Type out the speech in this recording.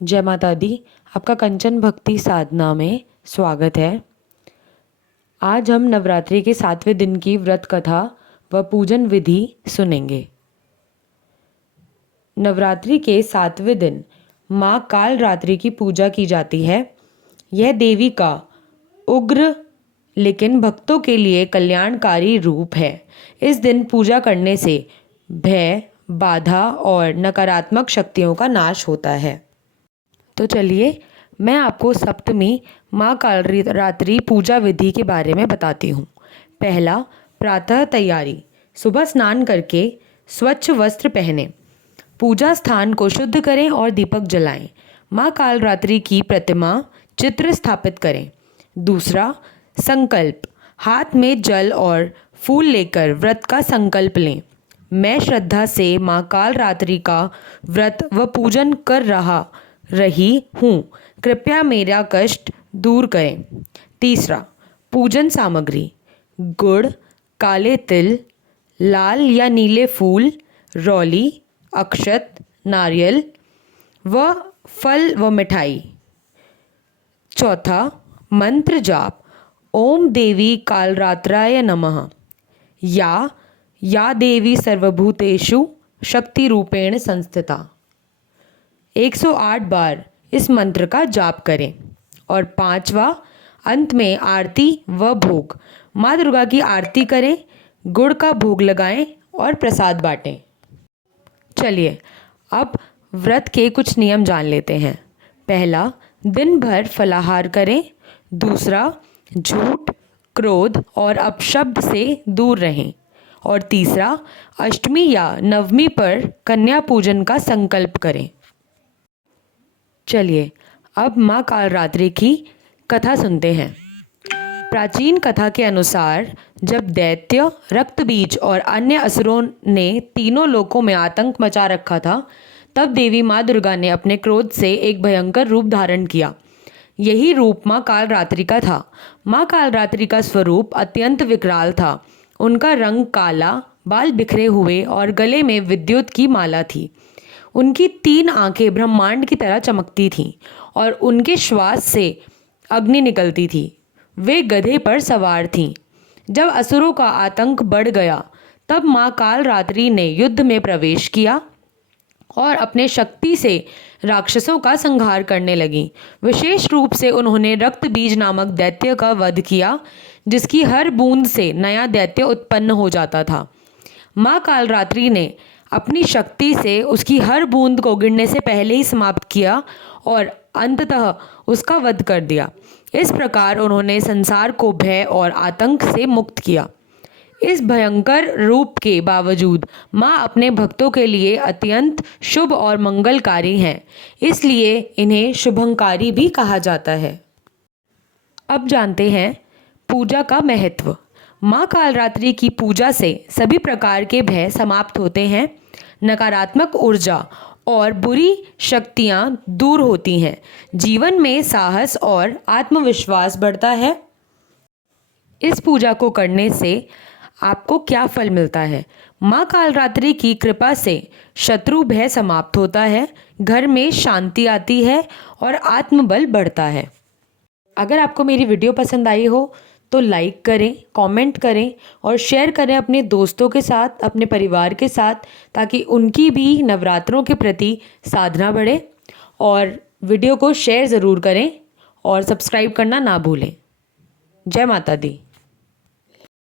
जय माता दी। आपका कंचन भक्ति साधना में स्वागत है। आज हम नवरात्रि के 7वें दिन की व्रत कथा व पूजन विधि सुनेंगे। नवरात्रि के 7वें दिन माँ कालरात्रि की पूजा की जाती है। यह देवी का उग्र लेकिन भक्तों के लिए कल्याणकारी रूप है। इस दिन पूजा करने से भय, बाधा और नकारात्मक शक्तियों का नाश होता है। तो चलिए मैं आपको सप्तमी माँ कालरात्रि पूजा विधि के बारे में बताती हूँ। पहला, प्रातः तैयारी। सुबह स्नान करके स्वच्छ वस्त्र पहनें, पूजा स्थान को शुद्ध करें और दीपक जलाएं। माँ कालरात्रि की प्रतिमा चित्र स्थापित करें। दूसरा, संकल्प। हाथ में जल और फूल लेकर व्रत का संकल्प लें। मैं श्रद्धा से माँ कालरात्रि का व्रत व पूजन कर रही हूँ, कृपया मेरा कष्ट दूर करें। तीसरा, पूजन सामग्री। गुड़, काले तिल, लाल या नीले फूल, रौली, अक्षत, नारियल व फल व मिठाई। चौथा, मंत्र जाप। ओम देवी कालरात्राय नमः या देवी सर्वभूतेषु शक्ति रूपेण संस्थिता। 108 बार इस मंत्र का जाप करें। और पांचवा, अंत में आरती व भोग। माँ दुर्गा की आरती करें, गुड़ का भोग लगाएं और प्रसाद बांटें। चलिए अब व्रत के कुछ नियम जान लेते हैं। पहला, दिन भर फलाहार करें। दूसरा, झूठ, क्रोध और अपशब्द से दूर रहें। और तीसरा, अष्टमी या नवमी पर कन्या पूजन का संकल्प करें। चलिए अब माँ कालरात्रि की कथा सुनते हैं। प्राचीन कथा के अनुसार जब दैत्य, रक्तबीज और अन्य असुरों ने तीनों लोकों में आतंक मचा रखा था, तब देवी माँ दुर्गा ने अपने क्रोध से एक भयंकर रूप धारण किया। यही रूप माँ कालरात्रि का था। माँ कालरात्रि का स्वरूप अत्यंत विकराल था। उनका रंग काला, बाल बिखरे हुए और गले में विद्युत की माला थी। उनकी 3 आंखें ब्रह्मांड की तरह चमकती थीं और उनके श्वास से अग्नि निकलती थी। वे गधे पर सवार थीं। जब असुरों का आतंक बढ़ गया, तब माँ कालरात्रि ने युद्ध में प्रवेश किया और अपने शक्ति से राक्षसों का संहार करने लगी। विशेष रूप से उन्होंने रक्तबीज नामक दैत्य का वध किया, जिसकी हर बूंद से नया दैत्य उत्पन्न हो जाता था। माँ कालरात्रि ने अपनी शक्ति से उसकी हर बूंद को गिरने से पहले ही समाप्त किया और अंततः उसका वध कर दिया। इस प्रकार उन्होंने संसार को भय और आतंक से मुक्त किया। इस भयंकर रूप के बावजूद माँ अपने भक्तों के लिए अत्यंत शुभ और मंगलकारी हैं, इसलिए इन्हें शुभंकारी भी कहा जाता है। अब जानते हैं पूजा का महत्व। माँ कालरात्रि की पूजा से सभी प्रकार के भय समाप्त होते हैं, नकारात्मक ऊर्जा और बुरी शक्तियाँ दूर होती हैं, जीवन में साहस और आत्मविश्वास बढ़ता है। इस पूजा को करने से आपको क्या फल मिलता है? माँ कालरात्रि की कृपा से शत्रु भय समाप्त होता है, घर में शांति आती है और आत्मबल बढ़ता है। अगर आपको मेरी वीडियो पसंद आई हो तो लाइक करें, कमेंट करें और शेयर करें अपने दोस्तों के साथ, अपने परिवार के साथ, ताकि उनकी भी नवरात्रों के प्रति साधना बढ़े। और वीडियो को शेयर ज़रूर करें और सब्सक्राइब करना ना भूलें। जय माता दी।